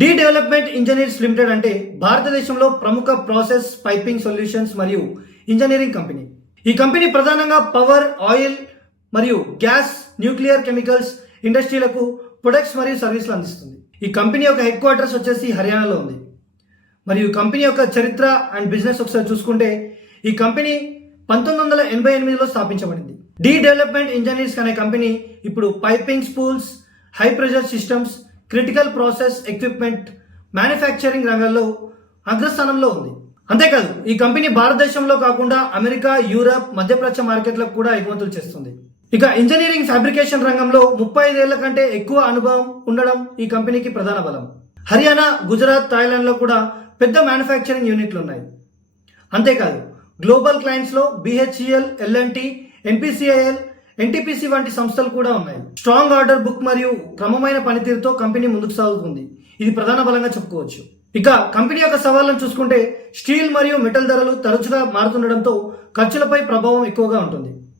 D development engineers limited అంటే భారతదేశంలో ప్రముఖ ప్రాసెస్ పైపింగ్ సొల్యూషన్స్ మరియు ఇంజనీరింగ్ కంపెనీ. ఈ కంపెనీ ప్రధానంగా పవర్, ఆయిల్ మరియు గ్యాస్, న్యూక్లియర్, కెమికల్స్ ఇండస్ట్రీలకు ప్రొడక్ట్స్ మరియు సర్వీసులు అందిస్తుంది. ఈ కంపెనీ యొక్క హెడ్ క్వార్టర్స్ వచ్చేసి హర్యానాలో ఉంది. మరియు కంపెనీ యొక్క చరిత్ర అండ్ బిజినెస్ ఒకసారి చూసుకుంటే ఈ కంపెనీ 1988లో స్థాపించబడింది. డి డెవలప్మెంట్ ఇంజనీర్స్ అనే కంపెనీ ఇప్పుడు piping spools, high pressure systems, critical process equipment manufacturing రంగంలో అగ్రస్థానంలో ఉంది. అంతేకాదు ఈ కంపెనీ భారతదేశంలో కాకుండా అమెరికా, యూరప్, మధ్యప్రాచ్య మార్కెట్లకు కూడా ఎగుమతులు చేస్తుంది. ఇక ఇంజనీరింగ్ ఫ్యాబ్రికేషన్ రంగంలో 35 ఏళ్ల కంటే ఎక్కువ అనుభవం ఉండడం ఈ కంపెనీకి ప్రధాన బలం. హర్యానా, గుజరాత్, థాయిలాండ్లో కూడా పెద్ద మ్యానుఫ్యాక్చరింగ్ యూనిట్లు ఉన్నాయి. అంతేకాదు global క్లయింట్స్లో BHEL, L&T, NPCIL, NTPC వంటి సంస్థలు కూడా ఉన్నాయి. స్ట్రాంగ్ ఆర్డర్ బుక్ మరియు క్రమమైన పనితీరుతో కంపెనీ ముందుకు సాగుతుంది. ఇది ప్రధాన బలంగా చెప్పుకోవచ్చు. ఇక కంపెనీ యొక్క సవాళ్లను చూసుకుంటే స్టీల్ మరియు మెటల్ ధరలు తరచుగా మారుతుండడంతో ఖర్చులపై ప్రభావం ఎక్కువగా ఉంటుంది.